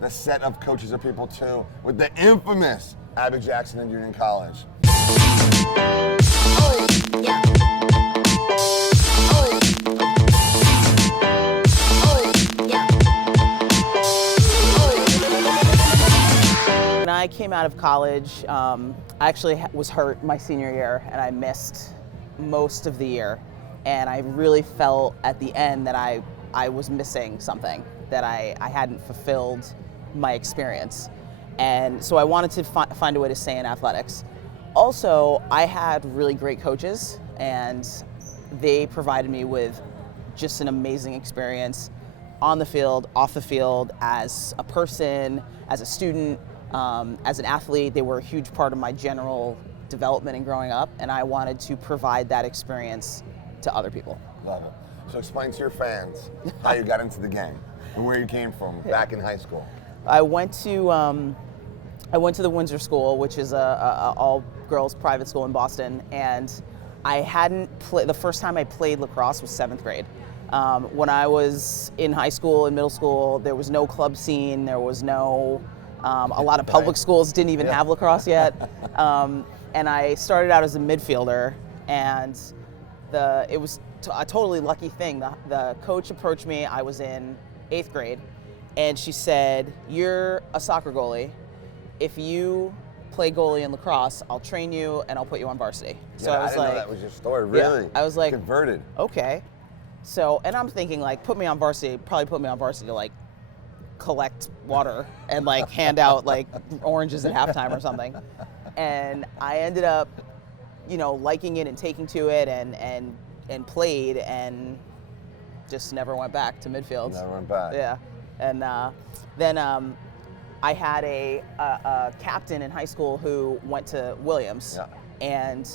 the set of coaches are people too, with the infamous Abby Jackson and Union College. When I came out of college, I actually was hurt my senior year, and I missed most of the year. And I really felt at the end that I was missing something, that I hadn't fulfilled my experience. And so I wanted to find a way to stay in athletics. Also, I had really great coaches, and they provided me with just an amazing experience on the field, off the field, as a person, as a student, as an athlete. They were a huge part of my general development and growing up, and I wanted to provide that experience to other people. Love it. So explain to your fans how you got into the game and where you came from back in high school. I went to the Windsor School, which is a all-girls private school in Boston, and I hadn't played. The first time I played lacrosse was 7th grade. When I was in high school and middle school, there was no club scene. There was no. A lot of public schools didn't even have lacrosse yet, and I started out as a midfielder, and it was a totally lucky thing. The coach approached me. I was in 8th grade, and she said, "You're a soccer goalie. If you play goalie in lacrosse, I'll train you and I'll put you on varsity." So I was didn't know that was your story. Really? Yeah, I was like, converted. Okay. So, and I'm thinking like, put me on varsity to like collect water and like hand out like oranges at halftime or something. And I ended up, liking it and taking to it and played and just never went back to midfield. Never went back. Yeah. And then I had a captain in high school who went to Williams, and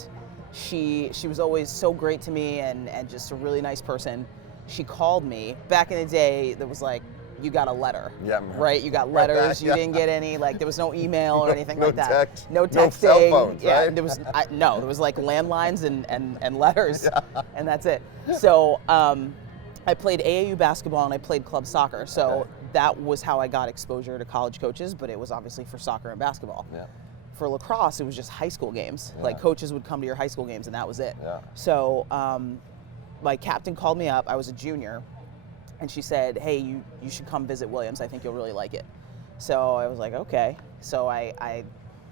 she was always so great to me and just a really nice person. She called me. Back in the day, there was like, you got a letter, right? You got letters. You didn't get any, like, there was no email or anything like that. Text, no texting. No cell phones, right? There was there was like landlines and letters, and that's it. So I played AAU basketball and I played club soccer. So that was how I got exposure to college coaches, but it was obviously for soccer and basketball. Yeah. For lacrosse, it was just high school games. Like coaches would come to your high school games and that was it. Yeah. So my captain called me up. I was a junior. And she said, "Hey, you should come visit Williams. I think you'll really like it." So I was like, okay. So I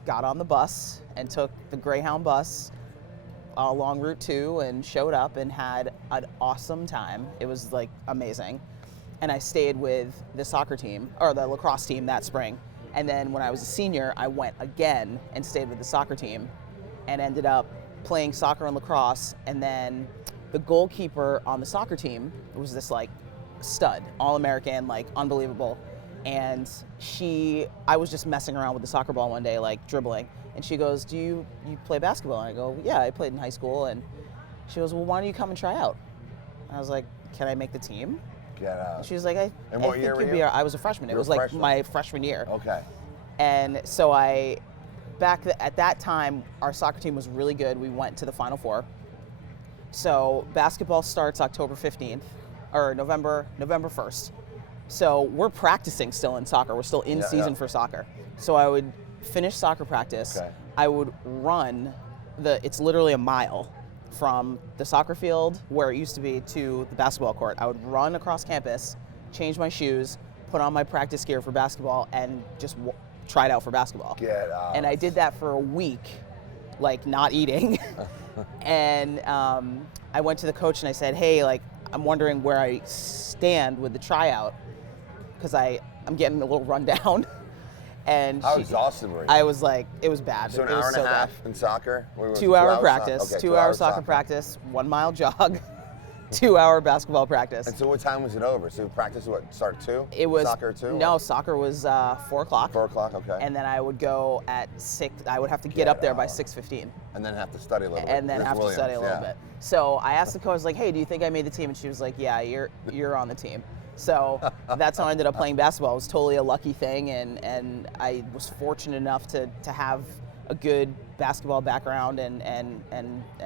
got on the bus and took the Greyhound bus along Route 2 and showed up and had an awesome time. It was like amazing. And I stayed with the soccer team, or the lacrosse team, that spring. And then when I was a senior, I went again and stayed with the soccer team and ended up playing soccer and lacrosse. And then the goalkeeper on the soccer team was this like stud, All-American, like unbelievable. And I was just messing around with the soccer ball one day, like dribbling. And she goes, "Do you play basketball?" And I go, "Yeah, I played in high school." And she goes, "Well, why don't you come and try out?" And I was like, "Can I make the team?" Get out. And she was like, I what think year were you'd be you? I was a freshman. It was like freshman? my freshman year. Okay. And so at that time, our soccer team was really good. We went to the Final Four. So basketball starts October 15th, or November 1st. So we're practicing still in soccer. We're still in season for soccer. So I would finish soccer practice. Okay. I would run it's literally a mile from the soccer field where it used to be to the basketball court. I would run across campus, change my shoes, put on my practice gear for basketball, and just try it out for basketball. Get out. And I did that for a week, like not eating. And I went to the coach and I said, "Hey, like, I'm wondering where I stand with the tryout, because I'm getting a little run down." And how exhausted were you? I was like, it was bad. So an it was hour and so a half bad. in soccer? 2 hour practice, Okay, 2 hour soccer practice, 1 mile jog, 2 hour basketball practice. And so what time was it over? So practice start 2? It was soccer 2? No, soccer was 4 o'clock. 4 o'clock, okay. And then I would go at 6. I would have to get up there by 6:15. And then have to study a little bit. And then have to study a little bit. So I asked the coach, like, "Hey, do you think I made the team?" And she was like, "Yeah, you're on the team." So that's how I ended up playing basketball. It was totally a lucky thing, and I was fortunate enough to have a good basketball background and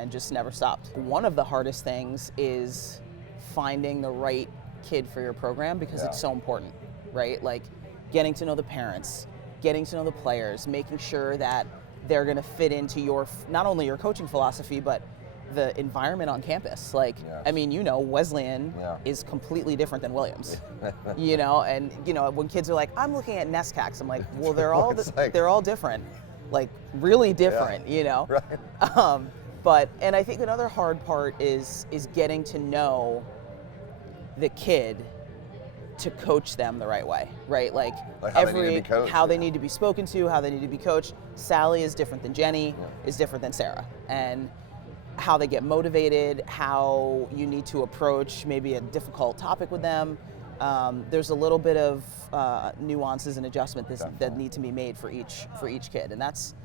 just never stopped. One of the hardest things is finding the right kid for your program, because it's so important, right? Like, getting to know the parents, getting to know the players, making sure that they're going to fit into your, not only your coaching philosophy, but the environment on campus. Like, Yes. I mean, Wesleyan is completely different than Williams, and when kids are like, I'm looking at NESCACs, I'm like, well, they're all different, like really different, Right. And I think another hard part is getting to know the kid to coach them the right way, right? Like how they need to be coached, how they need to be spoken to, how they need to be coached. Sally is different than Jenny, is different than Sarah, and how they get motivated, how you need to approach maybe a difficult topic with them. There's a little bit of nuances and adjustments that need to be made for each kid, and that's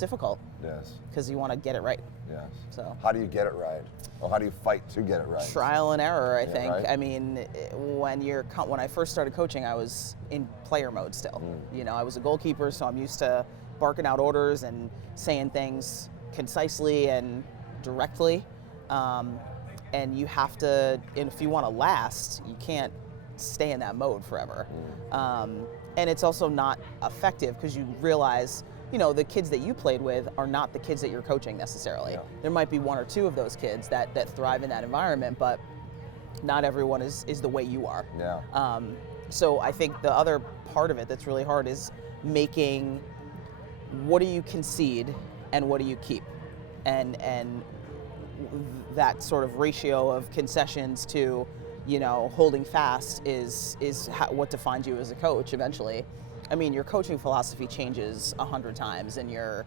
difficult. Yes. Because you want to get it right. Yes. So how do you get it right, or how do you fight to get it right? Trial and error, I think. Right? I mean, when I first started coaching, I was in player mode still. I was a goalkeeper, so I'm used to barking out orders and saying things concisely and directly. And you have to, and if you want to last, you can't stay in that mode forever. And it's also not effective because you realize, the kids that you played with are not the kids that you're coaching necessarily. There might be one or two of those kids that thrive in that environment, but not everyone is the way you are. Yeah. So I think the other part of it that's really hard is making, what do you concede and what do you keep? And that sort of ratio of concessions to, holding fast is what defines you as a coach eventually. I mean, your coaching philosophy changes 100 times, and your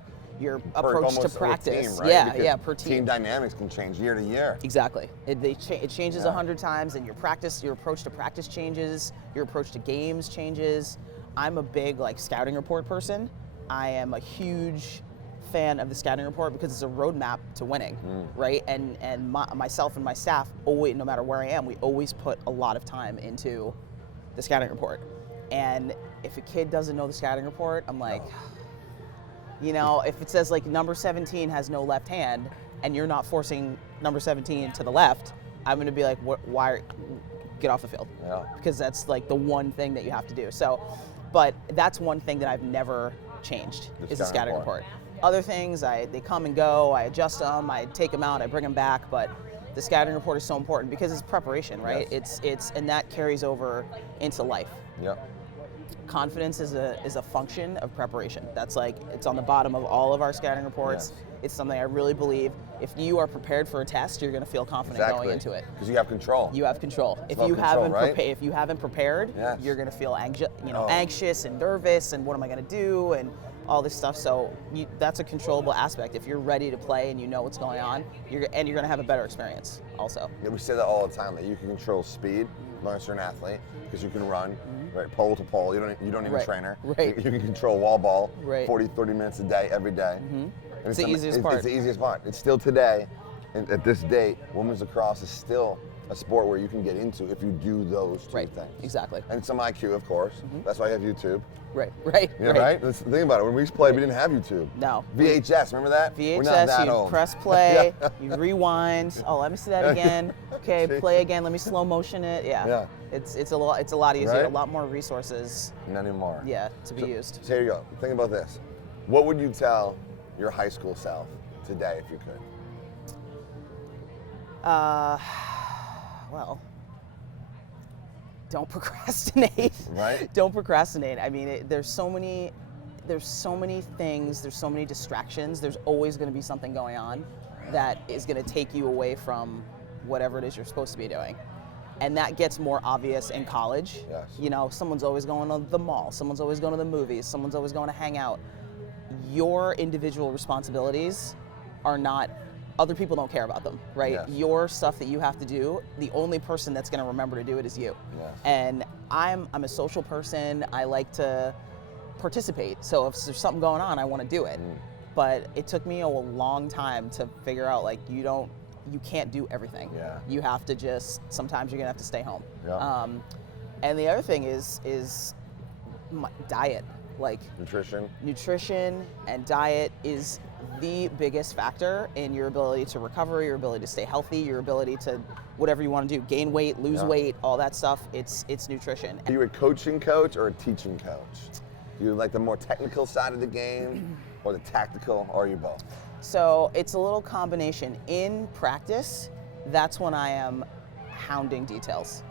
approach to practice, team, right? Per team. Team dynamics can change year to year. Exactly. It changes 100 times, and your approach to practice changes. Your approach to games changes. I'm a big scouting report person. I am a huge fan of the scouting report because it's a roadmap to winning, right? And myself and my staff always, no matter where I am, we always put a lot of time into the scouting report. And if a kid doesn't know the scouting report, I'm like, if it says number 17 has no left hand, and you're not forcing number 17 to the left, I'm going to be like, why? Get off the field. Yeah. Because that's the one thing that you have to do. So, but that's one thing that I've never changed is the scouting report. Other things, they come and go. I adjust them. I take them out. I bring them back. But the scouting report is so important because it's preparation, right? Yes. It's and that carries over into life. Yeah. Confidence is a function of preparation. That's it's on the bottom of all of our scouting reports. Yes. It's something I really believe. If you are prepared for a test, you're going to feel confident going into it. Because you have control. You have control. If you haven't prepared, you're going to feel anxious and nervous, and what am I going to do, and all this stuff. So that's a controllable aspect. If you're ready to play and you know what's going on, you're going to have a better experience also. Yeah, we say that all the time, that you can control speed unless you're an athlete, because you can run, right, pole to pole. You don't need a trainer. Right. You can control wall ball, right. 40, 30 minutes a day, every day. And it's the easiest part. It's the easiest part. It's still today, and at this date, women's lacrosse is still a sport where you can get into if you do those two things. Exactly. And some IQ, of course. That's why I have YouTube. Right. Yeah, right? Let's think about it. When we used to play, we didn't have YouTube. No. VHS, remember that? VHS, We're not that you old. press play, you rewind. Oh, let me see that again. Okay, play again. Let me slow motion it. Yeah. It's a lot easier. Right? A lot more resources. Not anymore. Yeah, to be used. So here you go. Think about this. What would you tell your high school self today if you could? Well, don't procrastinate. Right. Don't procrastinate. I mean, there's so many things, there's so many distractions. There's always going to be something going on that is going to take you away from whatever it is you're supposed to be doing. And that gets more obvious in college. Yes. Someone's always going to the mall, someone's always going to the movies, someone's always going to hang out. Your individual responsibilities are not, other people don't care about them, right? Yes. Your stuff that you have to do, the only person that's going to remember to do it is you. Yes. And I'm a social person. I like to participate. So if there's something going on, I want to do it. But it took me a long time to figure out you can't do everything. Yeah. You have to sometimes you're going to have to stay home. Yeah. And the other thing is diet. Nutrition and diet is the biggest factor in your ability to recover, your ability to stay healthy, your ability to whatever you want to do, gain weight, lose weight, all that stuff. It's nutrition. Are you a coaching coach or a teaching coach? Do you like the more technical side of the game or the tactical, or are you both? So it's a little combination. In practice, that's when I am hounding details.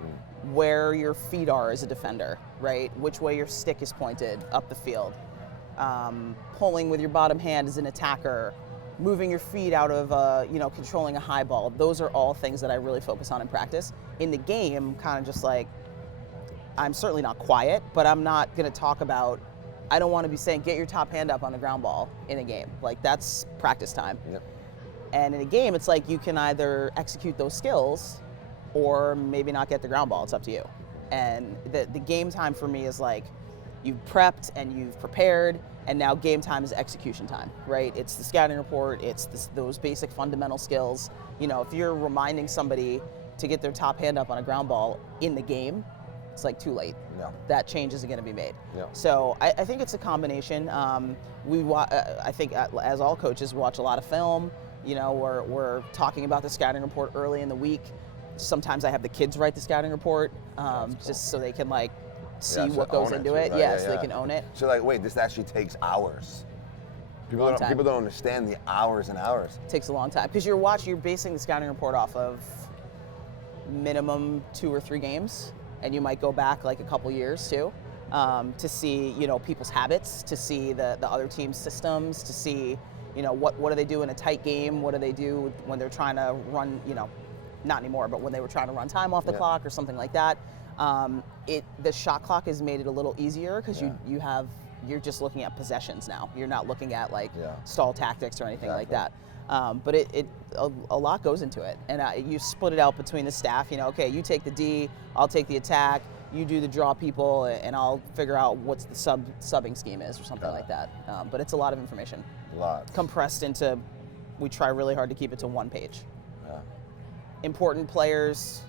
Where your feet are as a defender, right? Which way your stick is pointed up the field. Pulling with your bottom hand as an attacker, moving your feet out of, controlling a high ball. Those are all things that I really focus on in practice. In the game, kind of just like, I'm certainly not quiet, but I'm not going to talk about, I don't want to be saying, get your top hand up on the ground ball in a game. Like, that's practice time. Yep. And in a game, it's like you can either execute those skills or maybe not get the ground ball. It's up to you. And the game time for me is like, you've prepped and you've prepared, and now game time is execution time, right? It's the scouting report, it's those basic fundamental skills. You know, if you're reminding somebody to get their top hand up on a ground ball in the game, it's like too late. No. That change isn't going to be made. Yeah. So I think it's a combination. I think as all coaches, we watch a lot of film. You know, we're talking about the scouting report early in the week. Sometimes I have the kids write the scouting report, just so they can like see what goes into it. Right? So they can own it. So like, wait, this actually takes hours. People don't understand the hours and hours. It takes a long time because you're basing the scouting report off of minimum 2 or 3 games, and you might go back like a couple years too, to see people's habits, to see the other team's systems, to see what do they do in a tight game, what do they do when they're trying to run, not anymore, but when they were trying to run time off the clock or something like that. The shot clock has made it a little easier because you're just looking at possessions now. You're not looking at like stall tactics or anything like that. But a lot goes into it, and you split it out between the staff. Okay, you take the D, I'll take the attack, you do the draw people, and I'll figure out what's the subbing scheme is or something like that. But it's a lot of information. Compressed into, we try really hard to keep it to 1 page. Important players,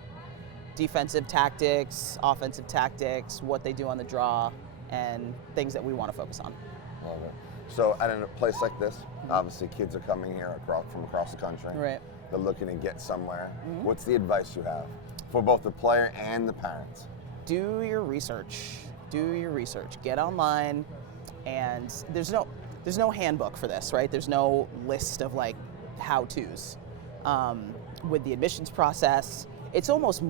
defensive tactics, offensive tactics, what they do on the draw, and things that we want to focus on. Love it. So at a place like this, obviously kids are coming here from across the country. Right. They're looking to get somewhere. What's the advice you have for both the player and the parents? Do your research. Get online, and there's no handbook for this, right? There's no list of like how-tos. With the admissions process, it's almost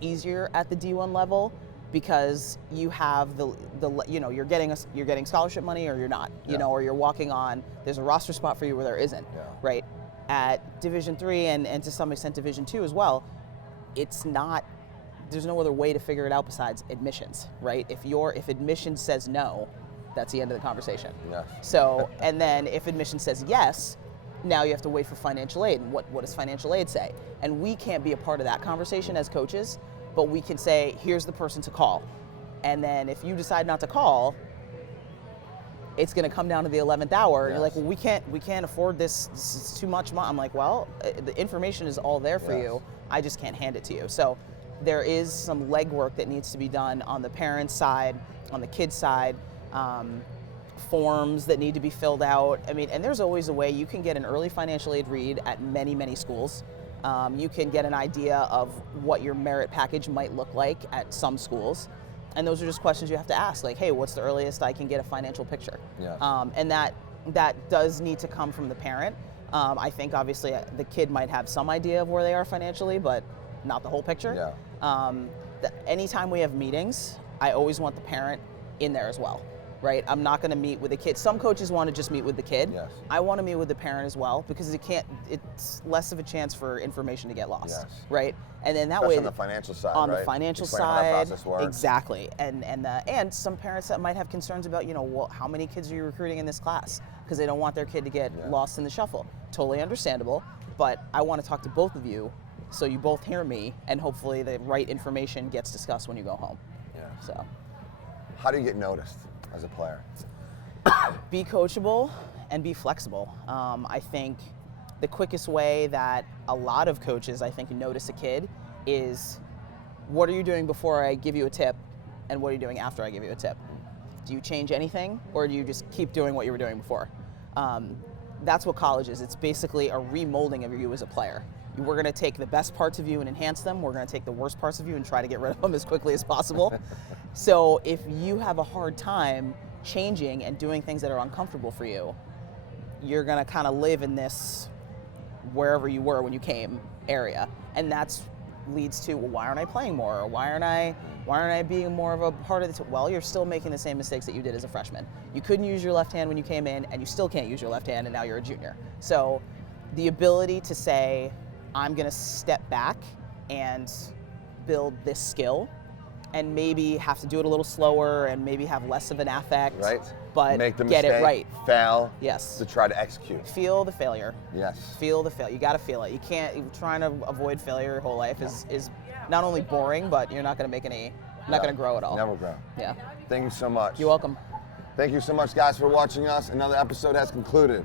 easier at the D1 level because you have you're getting scholarship money or you're not, or you're walking on, there's a roster spot for you where there isn't, right? At Division III and to some extent Division II as well, there's no other way to figure it out besides admissions, right? If admissions says no, that's the end of the conversation. Yes. So, and then if admissions says yes, now you have to wait for financial aid. And what does financial aid say? And we can't be a part of that conversation as coaches, but we can say, here's the person to call. And then if you decide not to call, it's going to come down to the 11th hour. And you're like, well, we can't afford this. This is too much money. I'm like, well, the information is all there for you. I just can't hand it to you. So there is some legwork that needs to be done on the parents' side, on the kids' side. Forms that need to be filled out. And there's always a way. You can get an early financial aid read at many, many schools. You can get an idea of what your merit package might look like at some schools. And those are just questions you have to ask, like, hey, what's the earliest I can get a financial picture? And that does need to come from the parent. I think obviously the kid might have some idea of where they are financially, but not the whole picture. Anytime we have meetings, I always want the parent in there as well. Right, I'm not going to meet with the kid. Some coaches want to just meet with the kid. I want to meet with the parent as well because it's less of a chance for information to get lost. Right, and then that especially way on the financial side. On right? the financial Explain side, how that process works. Exactly, and some parents that might have concerns about how many kids are you recruiting in this class because they don't want their kid to get lost in the shuffle. Totally understandable, but I want to talk to both of you so you both hear me and hopefully the right information gets discussed when you go home. So, how do you get noticed as a player? Be coachable and be flexible. I think the quickest way that a lot of coaches, I think, notice a kid is, what are you doing before I give you a tip, and what are you doing after I give you a tip? Do you change anything, or do you just keep doing what you were doing before? That's what college is. It's basically a remolding of you as a player. We're going to take the best parts of you and enhance them. We're going to take the worst parts of you and try to get rid of them as quickly as possible. So if you have a hard time changing and doing things that are uncomfortable for you, you're going to kind of live in this wherever you were when you came area. And that's leads to, well, why aren't I playing more? Or why aren't I being more of a part of the team? Well, you're still making the same mistakes that you did as a freshman. You couldn't use your left hand when you came in, and you still can't use your left hand, and now you're a junior. So the ability to say, I'm going to step back and build this skill, and maybe have to do it a little slower, and maybe have less of an affect, Right. but Make the get mistake, it right. fail, Yes. to try to execute. Feel the failure. Yes. Feel the failure. You got to feel it. You can't, trying to avoid failure your whole life is not only boring, but you're not going to make any, not going to grow at all. Never grow. Yeah. Thank you so much. You're welcome. Thank you so much, guys, for watching us. Another episode has concluded.